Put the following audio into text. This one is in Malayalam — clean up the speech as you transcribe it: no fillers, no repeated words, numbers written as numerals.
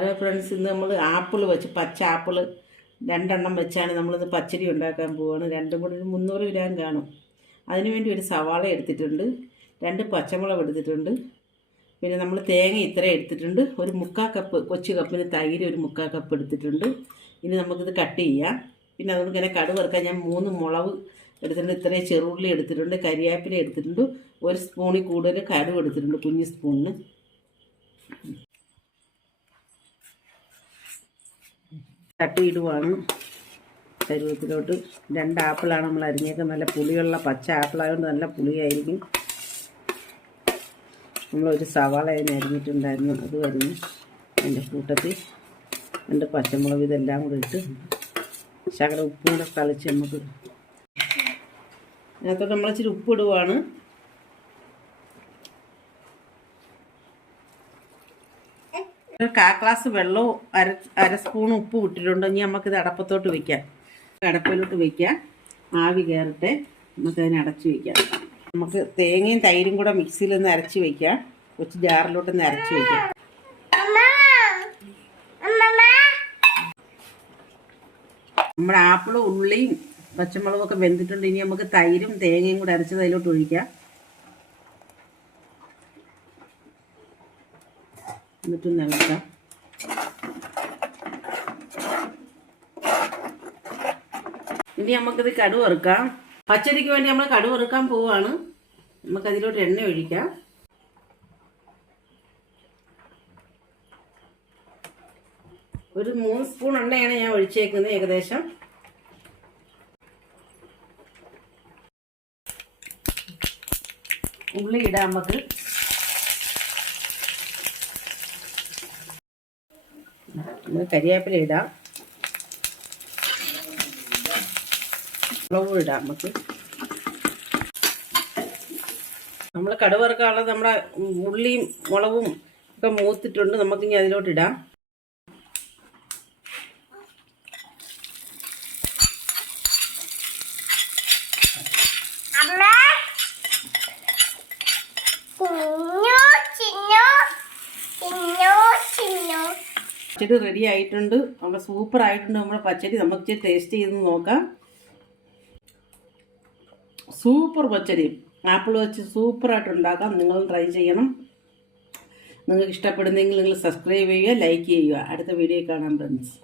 ഹലോ ഫ്രണ്ട്സ്, ഇന്ന് നമ്മൾ ആപ്പിൾ വെച്ച് പച്ച ആപ്പിൾ 2 എണ്ണം വെച്ചാണ് നമ്മളിത് പച്ചടി ഉണ്ടാക്കാൻ പോവുകയാണ്. രണ്ടും കൂടി 300 ഗ്രാം കാണും. അതിനുവേണ്ടി ഒരു സവാള എടുത്തിട്ടുണ്ട്, 2 പച്ചമുളക് എടുത്തിട്ടുണ്ട്, പിന്നെ നമ്മൾ തേങ്ങ ഇത്ര എടുത്തിട്ടുണ്ട്, ഒരു 3/4 കപ്പ് കൊച്ചു കപ്പിന് തൈര് ഒരു 3/4 കപ്പ് എടുത്തിട്ടുണ്ട്. ഇനി നമുക്കിത് കട്ട് ചെയ്യാം. പിന്നെ അതുകൊണ്ട് ഇങ്ങനെ കടുക് വറുക്കാൻ ഞാൻ 3 മുളക് എടുത്തിട്ടുണ്ട്, ഇത്രയും ചെറുള്ളി എടുത്തിട്ടുണ്ട്, കരിവേപ്പില എടുത്തിട്ടുണ്ട്, 1 സ്പൂണിൽ കൂടുതൽ കടുക് എടുത്തിട്ടുണ്ട്, കുഞ്ഞ് സ്പൂണിന്. തട്ടിയിടുവാണ് ശരീരത്തിലോട്ട്. 2 ആപ്പിളാണ് നമ്മൾ അരിഞ്ഞേക്കുന്നത്. നല്ല പുളിയുള്ള പച്ച ആപ്പിളായതുകൊണ്ട് നല്ല പുളിയായിരിക്കും. നമ്മളൊരു സവാള അതിന് അരിഞ്ഞിട്ടുണ്ടായിരുന്നു, അത് അരിഞ്ഞ് അതിൻ്റെ കൂട്ടത്തിൽ 2 പച്ചമുളക് ഇതെല്ലാം കൂടെ ഇട്ട് ശകലം ഉപ്പും കൂടെ തളിച്ച് നമുക്ക് അതിനകത്തോട്ട് നമ്മൾ ഇച്ചിരി ഉപ്പിടുവാണ്. ഒരു 1/4 ഗ്ലാസ് വെള്ളവും അര സ്പൂൺ ഉപ്പ് ഇട്ടിട്ടുണ്ട്. ഇനി നമുക്കിത് അടപ്പത്തോട്ട് വയ്ക്കാം. അടപ്പിലോട്ട് വയ്ക്കാം, ആവി കയറട്ടെ. നമുക്കതിനെ അടച്ച് വയ്ക്കാം. നമുക്ക് തേങ്ങയും തൈരും കൂടെ മിക്സിയിൽ ഒന്ന് അരച്ച് വയ്ക്കാം. കൊച്ചു ജാറിലോട്ടൊന്ന് അരച്ച് വയ്ക്കാം. നമ്മുടെ ആപ്പിളും ഉള്ളിയും പച്ചമുളകും ഒക്കെ വെന്തിട്ടുണ്ട്. ഇനി നമുക്ക് തൈരും തേങ്ങയും കൂടെ അരച്ചത് അതിലോട്ട് ഒഴിക്കാം. എന്നിട്ട് നിലക്കാം. ഇനി നമുക്കിത് കടുക് വറുക്കാം. പച്ചടിക്ക് വേണ്ടി നമ്മൾ കടുക് വറുക്കാൻ പോവുകയാണ്. നമുക്കതിലോട്ട് എണ്ണ ഒഴിക്കാം. ഒരു 3 സ്പൂൺ എണ്ണയാണ് ഞാൻ ഒഴിച്ചേക്കുന്നത് ഏകദേശം. ഉള്ളി ഇടാം നമുക്ക്. കരിവേപ്പില ഇടാം, മുളകും ഇടാം നമുക്ക്. നമ്മൾ കടുക് വറുക്കാനുള്ളത് നമ്മുടെ ഉള്ളിയും മുളകും ഒക്കെ മൂത്തിട്ടുണ്ട്. നമുക്കിനി അതിലോട്ട് ഇടാം. പച്ചടി റെഡി ആയിട്ടുണ്ട്. നമ്മുടെ സൂപ്പർ ആയിട്ടുണ്ട് നമ്മുടെ പച്ചടി. നമുക്ക് ടേസ്റ്റ് ചെയ്ത് നോക്കാം. സൂപ്പർ പച്ചടി ആപ്പിൾ വെച്ച് സൂപ്പറായിട്ട് ഉണ്ടാക്കാം. നിങ്ങൾ ട്രൈ ചെയ്യണം. നിങ്ങൾക്ക് ഇഷ്ടപ്പെടുന്നെങ്കിൽ നിങ്ങൾ സബ്സ്ക്രൈബ് ചെയ്യുക, ലൈക്ക് ചെയ്യുക. അടുത്ത വീഡിയോ കാണാം ഫ്രണ്ട്സ്.